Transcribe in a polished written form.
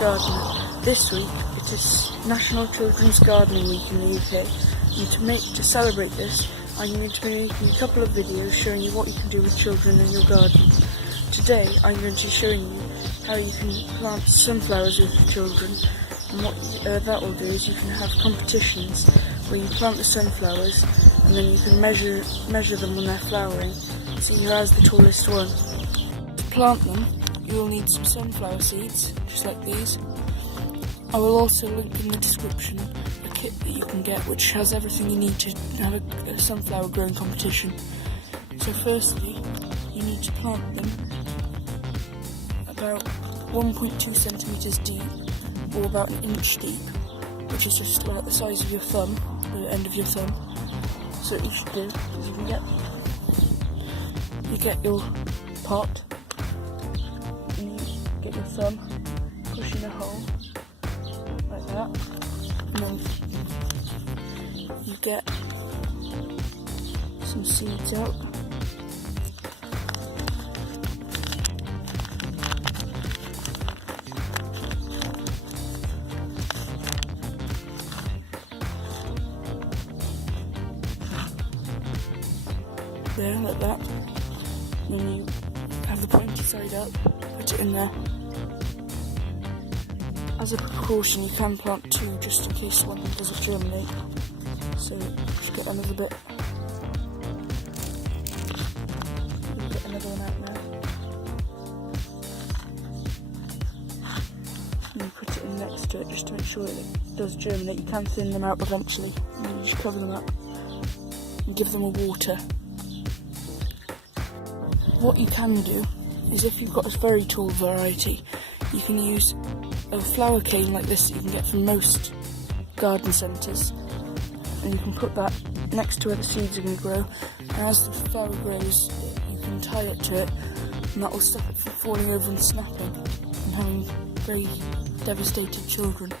gardener. This week it is National Children's Gardening Week in the UK, and to celebrate this, I'm going to be making a couple of videos showing you what you can do with children in your garden. Today I'm going to be showing you how you can plant sunflowers with the children, and what that will do is you can have competitions where you plant the sunflowers and then you can measure them when they're flowering, see who has the tallest one. To plant them, you will need some sunflower seeds, just like these. I will also link in the description a kit that you can get which has everything you need to have a sunflower growing competition. So firstly, you need to plant them about 1.2 centimetres deep, or about an inch deep, which is just about the size of your thumb, the end of your thumb. So what you should do is you get your pot, and you get your thumb, push in a hole, like that, and then you get some seeds out. There, like that. Then you have the pointy side up, put it in there. As a precaution, you can plant two just in case one doesn't germinate. So just get another bit. We'll get another one out now. And you put it in next to it just to make sure that it does germinate. You can thin them out eventually. And then you just cover them up and give them a water. What you can do is, if you've got a very tall variety, you can use a flower cane like this that you can get from most garden centres, and you can put that next to where the seeds are going to grow, and as the flower grows you can tie it to it, and that will stop it from falling over and snapping and having very devastated children.